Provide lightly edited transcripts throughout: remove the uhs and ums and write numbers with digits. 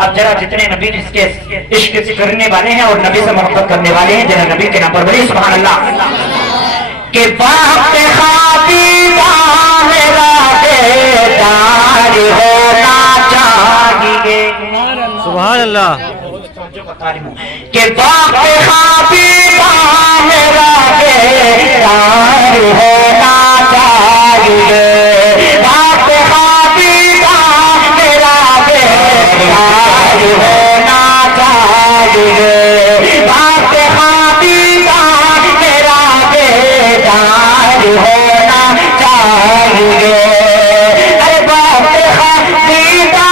اب ذرا جتنے نبی اس کے عشق سے کرنے والے ہیں اور نبی سے محبت کرنے والے ہیں جنہیں نبی کے نام پر بڑی سبحان اللہ کہ وقت خوابیدہ میرا بیدار ہونا چاہیے سبحان اللہ کہ وقت خوابیدہ میرا بیدار ہونا چاہیے وقت خوابیدہ میرا بیدار ہونا چاہیے وقت خوابیدہ میرا بیدار ہونا چاہیے ارے وقت خوابیدہ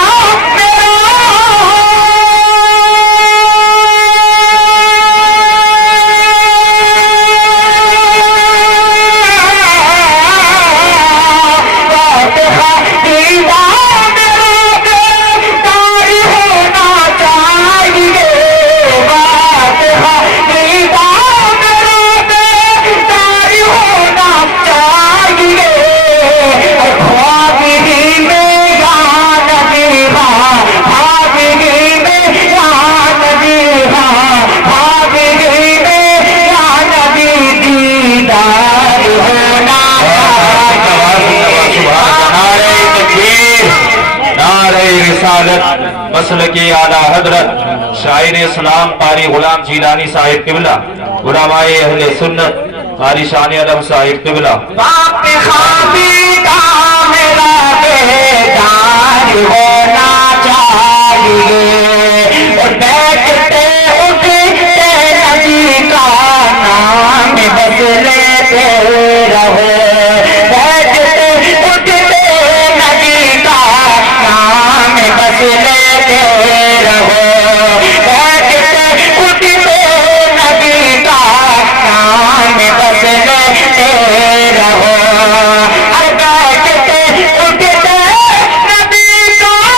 مسلکی اعلیٰ حضرت شاعر اسلام قاری غلام جیلانی صاحب قبلہ علماء اہل سنت قاری شان علم صاحب قبلہ باپ خوابیدہ میرا بیدار ہونا چاہیے اور بیٹھتے اٹھتے نبی کا نام بس لیتے رہو بیٹھتے اٹھتے نبی کا نام بس لیتے رہو بیٹھتے اٹھتے نبی کا نام بس لیتے رہو ارے بیٹھتے اٹھتے نبی کا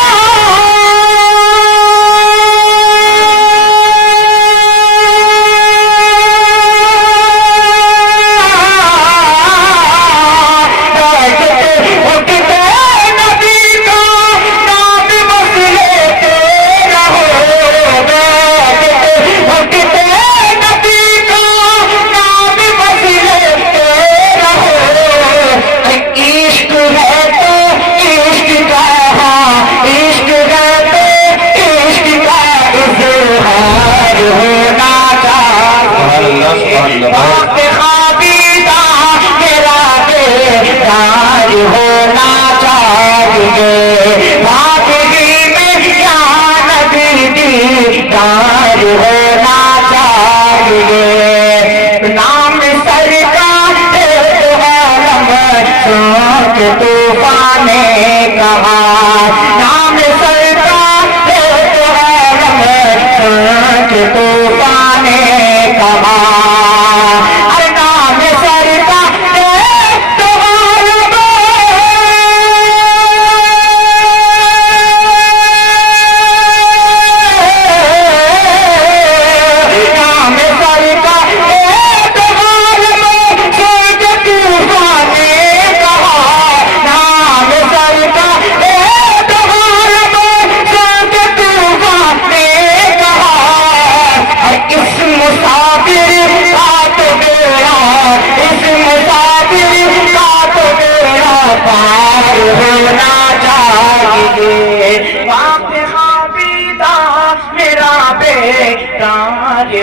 طوفان نے کہا نام سرکار کے طوفان نے کہا ارے نام سرکار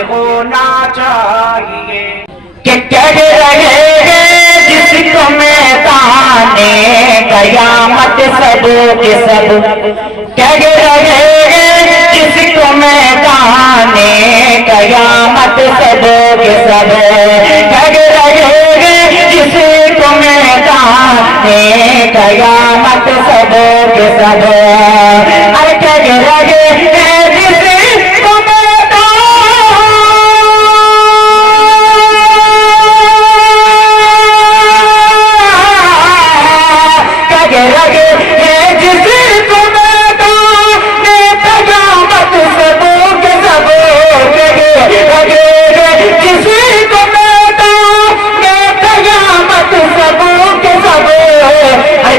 ہونا چاہیے کہ کہہ رہے ہیں جس کو میدان قیامت سب کے سب کہہ رہے ہیں جس کو میدان قیامت سب کے سب کہہ رہے ہیں جس کو میدان قیامت سب کے سب ارے کہہ رہے ہیں جس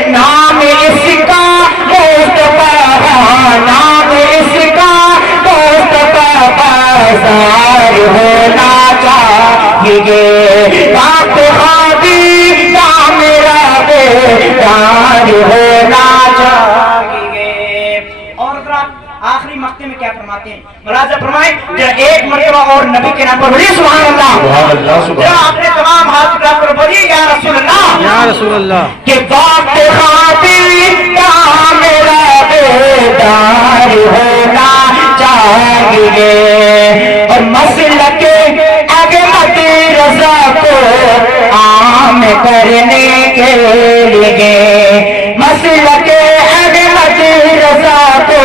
نام اس کا مصطفیٰ نام آخری مقطع میں کیا فرماتے ہیں؟ ملاحظہ فرمائیں ذرا ایک مرتبہ اور نبی کے نام پر بولیے سبحان اللہ. ذرا اپنے تمام ہاتھ اٹھا کر بولیے یا رسول اللہ. یا رسول اللہ. کہ وقت خاطر کا میرا بیدار ہونا چاہیے اور مسلک احمد رضا کو عام کرنے کے لیے مسلک احمد رضا کو